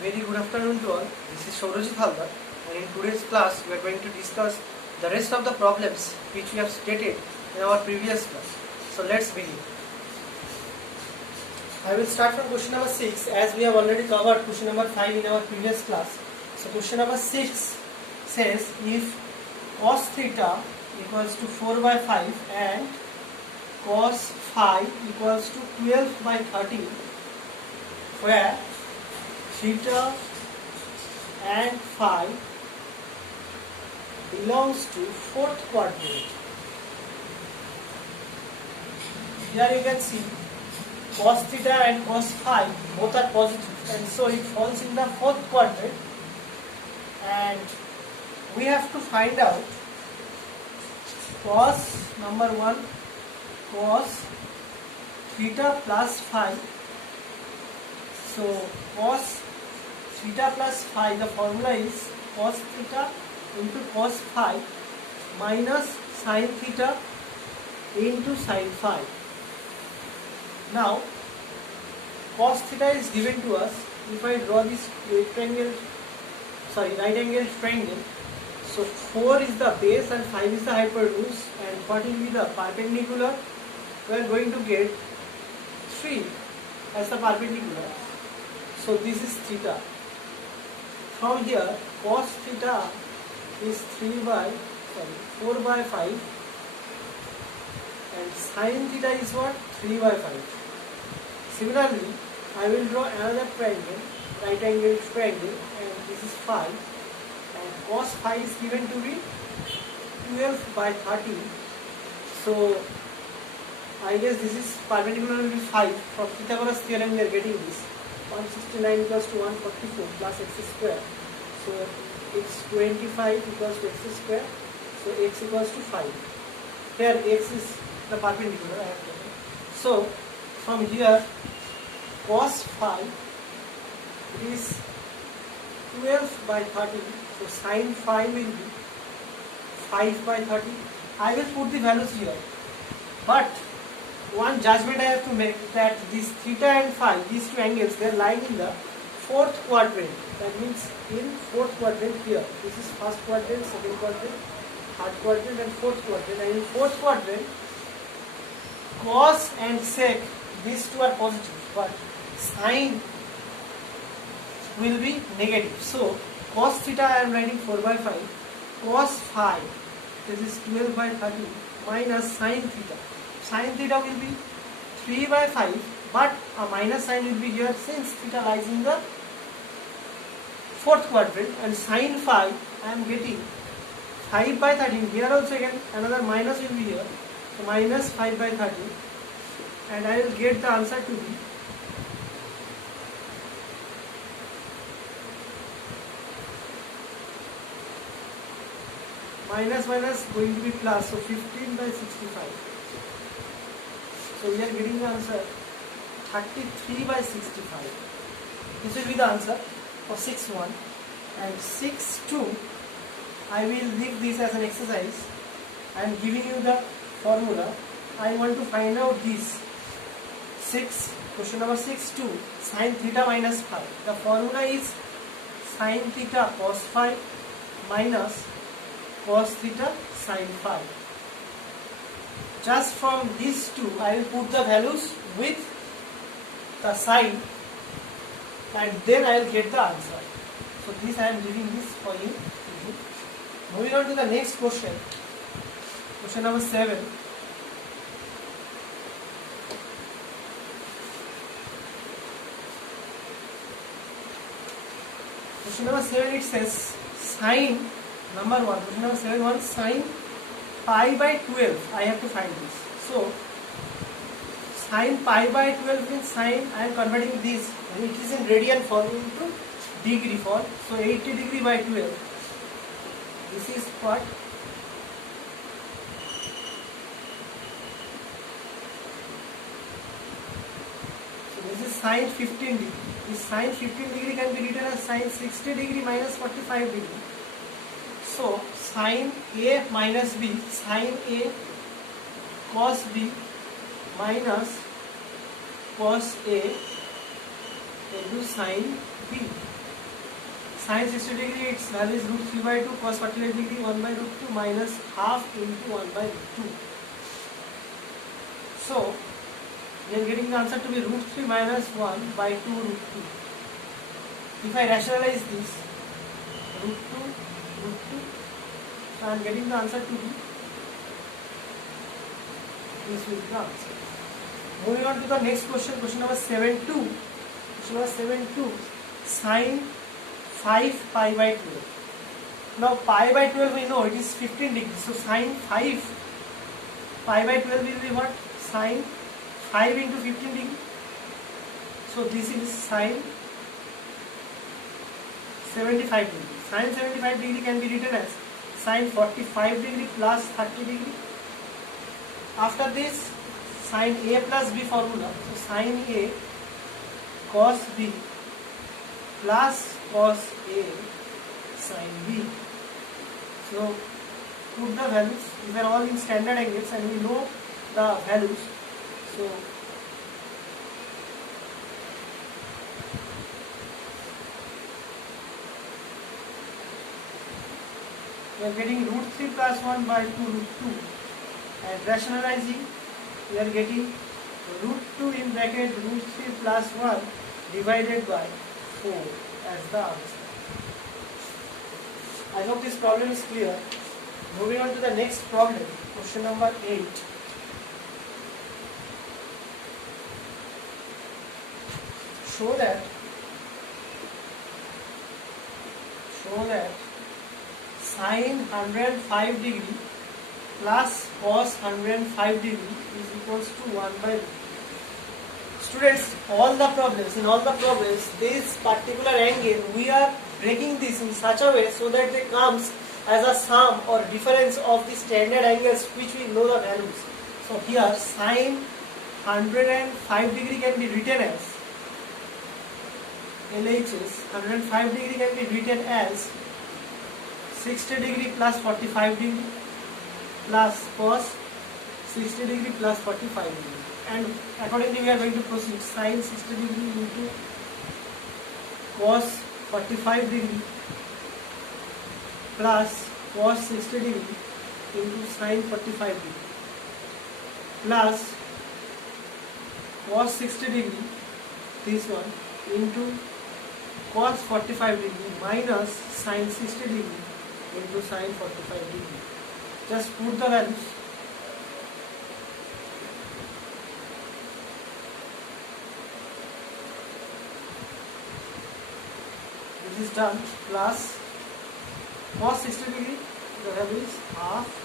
Very good afternoon to all. This is Saurajit Haldar, and in today's class we are going to discuss the rest of the problems which we have stated in our previous class. So let's begin. I will start from question number 6 as we have already covered question number 5 in our previous class. So question number 6 says if cos theta equals to 4 by 5 and cos phi equals to 12 by 13, where theta and phi belongs to fourth quadrant. Here you can see cos theta and cos phi both are positive, and so it falls in the fourth quadrant, and we have to find out cos number 1 cos theta plus phi. So cos theta plus phi, the formula is cos theta into cos phi minus sin theta into sin phi. Now cos theta is given to us. If I draw this right angle triangle, so 4 is the base and 5 is the hypotenuse, and what will be the perpendicular? We are going to get 3 as the perpendicular. So this is theta. From here cos theta is 4 by 5, and sin theta is what? 3 by 5. Similarly, I will draw another triangle, right angle triangle, and this is phi, and cos phi is given to be 12 by 13. So I guess this is perpendicular will be 5. From Pythagoras theorem we are getting this. 169 equals to 144 plus x square. So it's 25 equals to x square. So x equals to 5. Here x is the perpendicular I have taken. So from here cos phi is 12 by 30. So sin phi will be 5 by 30. I will put the values here. But one judgment I have to make, that this theta and phi, these two angles, they are lying in the fourth quadrant. That means in fourth quadrant here. This is first quadrant, second quadrant, third quadrant and fourth quadrant. And in fourth quadrant, cos and sec, these two are positive, but sine will be negative. So cos theta I am writing 4 by 5, cos phi, this is 12 by 30 minus sin theta. Sin theta will be 3 by 5, but a minus sign will be here since theta lies in the fourth quadrant, and sin phi I am getting 5 by 13. Here also again another minus will be here. So minus 5 by 13, and I will get the answer to be minus going to be plus, so 15 by 65. So we are getting the answer 33 by 65. This will be the answer for 6-1. And 6-2, I will leave this as an exercise. I am giving you the formula. I want to find out this. Question number 6-2, sin theta minus phi. The formula is sin theta cos phi minus cos theta sin phi. Just from these two, I will put the values with the sign, and then I will get the answer. So this I am leaving this for you. Moving on to the next question. Question number 7. Question number 7, it says sin number 1. Question number 7, sin pi by 12. I have to find this. So sin pi by 12 means sin, I am converting this, it is in radian form into degree form. So 80 degree by 12. This is what? So this is sin 15 degree. This sin 15 degree can be written as sin 60 degree minus 45 degree. So sin A minus B, sin A cos B minus cos A into sin B. Sin 60 degree, its value is root 3 by 2, cos 48 degree 1 by root 2 minus half into 1 by root 2. So, we are getting the answer to be root 3 minus 1 by 2 root 2. If I rationalize this, root 2, root 2, so I am getting the answer to be, this will be the answer. Moving on to the next question, question number 7.2. Question number 7.2, sin 5 pi by 12. Now pi by 12 we know it is 15 degrees. So sin 5 pi by 12 will be what? Sin 5 into 15 degree. So this is sin 75 degree. Sin 75 degree can be written as sin 45 degree plus 30 degree. After this, sin A plus B formula. So sin A cos B plus cos A sin B. So put the values. These are all in standard angles and we know the values. So we are getting root 3 plus 1 by 2 root 2, and rationalizing we are getting root 2 in bracket root 3 plus 1 divided by 4 as the answer. I hope this problem is clear. Moving on to the next problem, question number 8. Show that sin 105 degree plus cos 105 degree is equals to 1 by root. Students, in all the problems, this particular angle, we are breaking this in such a way so that they comes as a sum or difference of the standard angles which we know the values. So here sin 105 degree can be written as LHS, 105 degree can be written as 60 degree plus 45 degree plus cos 60 degree plus 45 degree. And accordingly we are going to proceed. Sin 60 degree into cos 45 degree plus cos 60 degree into sin 45 degree plus cos 60 degree, this one, into cos 45 degree minus sin 60 degree into sin 45 degree. Just put the values. This is done. Plus cos 60 degree, the value is half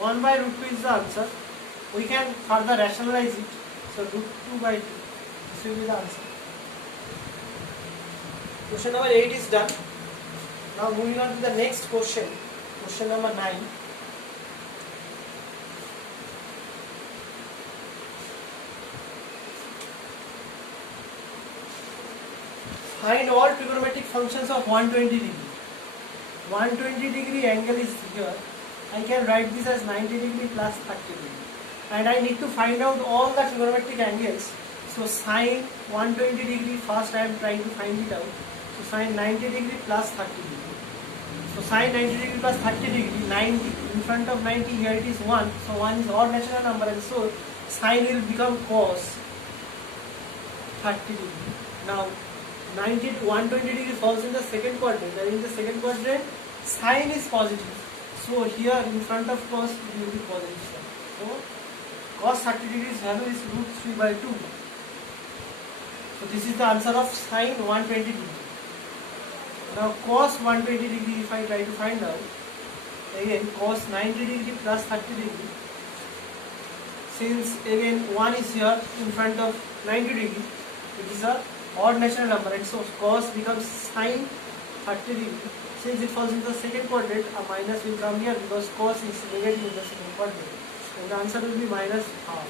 one by root 2 is the answer. We can further rationalize it. So root 2 by 2. This will be the answer. Question number 8 is done. Now moving on to the next question. Question number 9. Find all trigonometric functions of 120 degree. 120 degree angle is here. I can write this as 90 degree plus 30 degree. And I need to find out all the trigonometric angles. So sin 120 degree, first I am trying to find it out. So sin 90 degree plus 30 degree. So sin 90 degree plus 30 degree, 90. In front of 90 here it is 1. So 1 is odd natural number and so sin will become cos 30 degree. Now 90 to 120 degree falls in the second quadrant, and in the second quadrant sin is positive. So here in front of cos it will be positive sign. So cos 30 degrees value is root 3 by 2. So this is the answer of sin 120 degree. Now cos 120 degree, if I try to find out, again cos 90 degree plus 30 degree. Since again 1 is here in front of 90 degree, it is a odd natural number, and so cos becomes sin 30 degree. Since it falls in the second quadrant, a minus will come here because cos is negative in the second quadrant. And the answer will be minus half.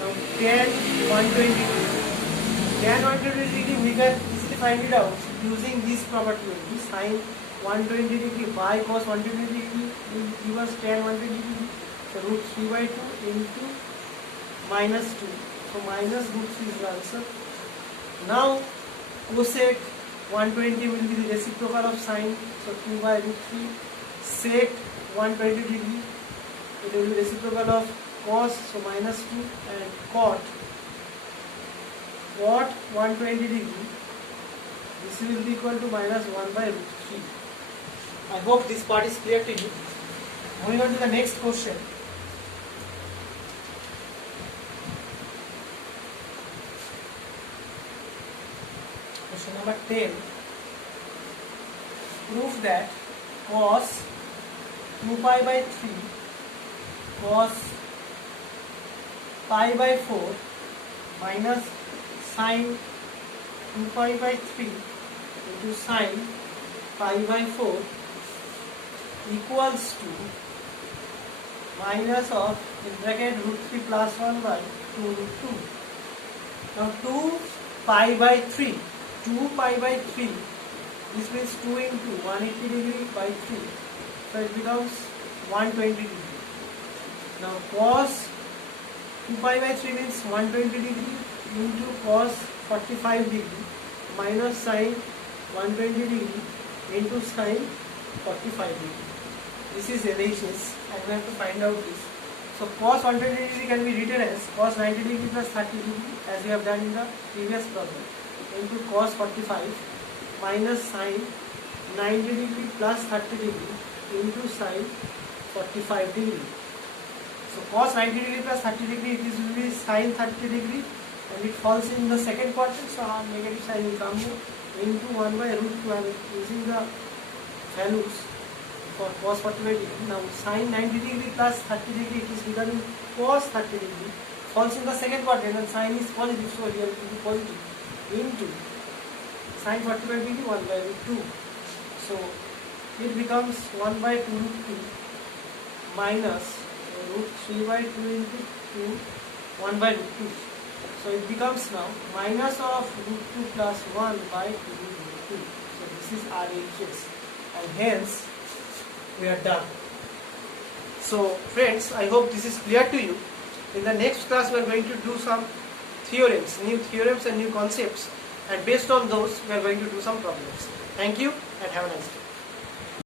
Now tan 120 degree. Tan 120 degree we can easily find it out using this property only. Sin 120 degree by cos 120 degree will give us tan 120 degree. So root 3 by 2 into minus 2. So minus root 3 is the answer. Now cosec 120 will be the reciprocal of sine. So 2 by root 3. Sec 120 degree, it will be reciprocal of cos, so minus 2, and cot 120 degree, this will be equal to minus 1 by root 3. I hope this part is clear to you. Moving on to the next question. Question number 10. Prove that cos 2 pi by 3 cos pi by 4 minus sin 2 pi by 3 into sin pi by 4 equals to minus of in bracket root 3 plus 1 by 2 root 2. Now 2 pi by 3, 2 pi by 3, this means 2 into 180 degree by 3. So it becomes 120 degree. Now cos 2 pi by 3 means 120 degree into cos 45 degree minus sin 120 degree into sin 45 degree. This is LHS and we have to find out this. So cos 120 degree can be written as cos 90 degree plus 30 degree as we have done in the previous problem into cos 45 minus sin 90 degree plus 30 degree into sin 45 degree. So cos 90 degree plus 30 degree, it will be sin 30 degree and it falls in the second quadrant, so our negative sign will come here into 1 by root 2. I am using the values for cos 45 degree. Now sin 90 degree plus 30 degree, it is becoming cos 30 degree, falls in the second quadrant and sin is positive, so here it will be positive into sin 45 degree 1 by root 2. So it becomes 1 by 2 root 2 minus root 3 by 2 into 2 1 by root 2. So it becomes now minus of root 2 plus 1 by 2 root 2. So this is RHS and hence we are done. So friends, I hope this is clear to you. In the next class we are going to do some theorems, new theorems and new concepts, and based on those we are going to do some problems. Thank you and have a nice day.